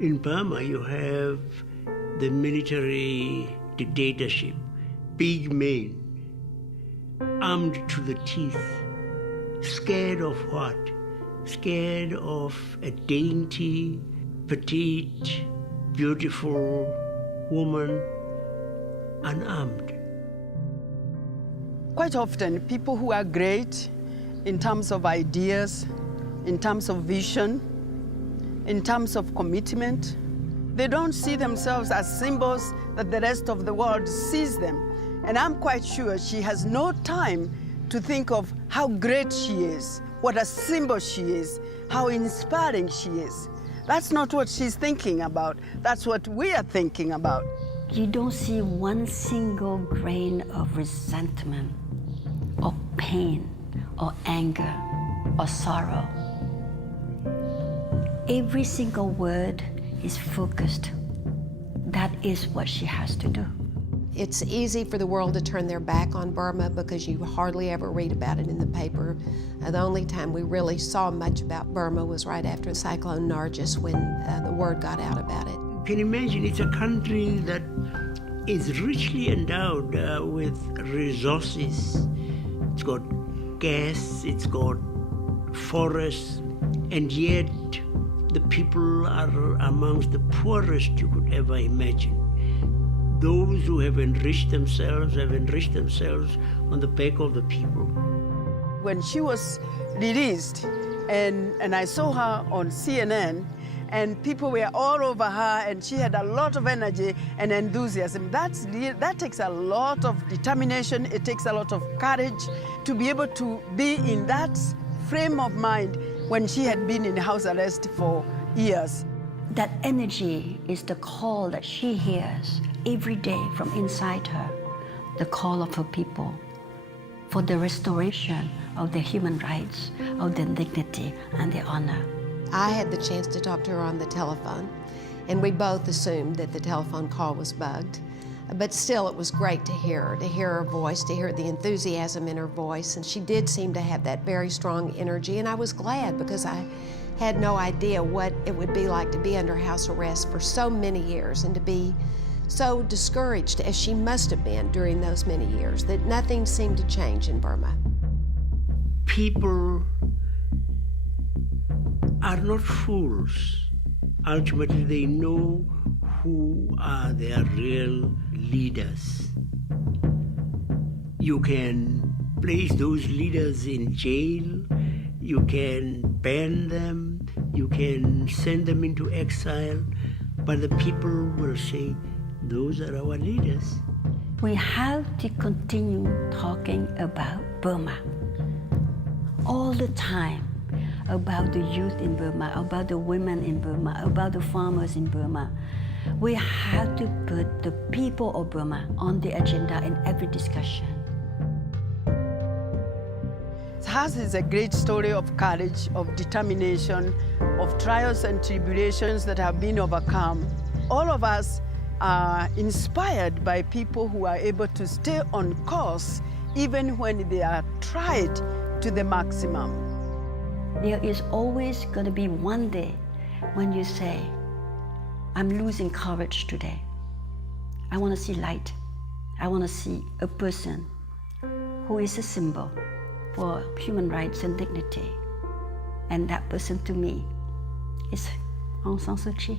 In Burma, you have the military dictatorship, big men, armed to the teeth, scared of what? Scared of a dainty, petite, beautiful woman, unarmed. Quite often, people who are great in terms of ideas, in terms of vision, in terms of commitment, they don't see themselves as symbols that the rest of the world sees them. And I'm quite sure she has no time to think of how great she is, what a symbol she is, how inspiring she is. That's not what she's thinking about. That's what we are thinking about. You don't see one single grain of resentment, or pain, or anger, or sorrow. Every single word is focused. That is what she has to do. It's easy for the world to turn their back on Burma because you hardly ever read about it in the paper. The only time we really saw much about Burma was right after Cyclone Nargis when the word got out about it. Can you imagine? It's a country that is richly endowed with resources. It's got gas, it's got forests, and yet the people are amongst the poorest you could ever imagine. Those who have enriched themselves on the back of the people. When she was released, and I saw her on CNN, and people were all over her, and she had a lot of energy and enthusiasm. That takes a lot of determination, it takes a lot of courage to be able to be in that frame of mind when she had been in house arrest for years. That energy is the call that she hears every day from inside her, the call of her people for the restoration of their human rights, of their dignity and their honor. I had the chance to talk to her on the telephone, and we both assumed that the telephone call was bugged. But still, it was great to hear her voice, to hear the enthusiasm in her voice, and she did seem to have that very strong energy, and I was glad because I had no idea what it would be like to be under house arrest for so many years and to be so discouraged, as she must have been during those many years, that nothing seemed to change in Burma. People are not fools. Ultimately, they know who are their real leaders. You can place those leaders in jail, you can ban them, you can send them into exile, but the people will say, those are our leaders. We have to continue talking about Burma all the time, about the youth in Burma, about the women in Burma, about the farmers in Burma. We have to put the people of Burma on the agenda in every discussion. Hers is a great story of courage, of determination, of trials and tribulations that have been overcome. All of us are inspired by people who are able to stay on course even when they are tried to the maximum. There is always going to be one day when you say, I'm losing courage today. I want to see light. I want to see a person who is a symbol for human rights and dignity. And that person to me is Aung San Suu Kyi.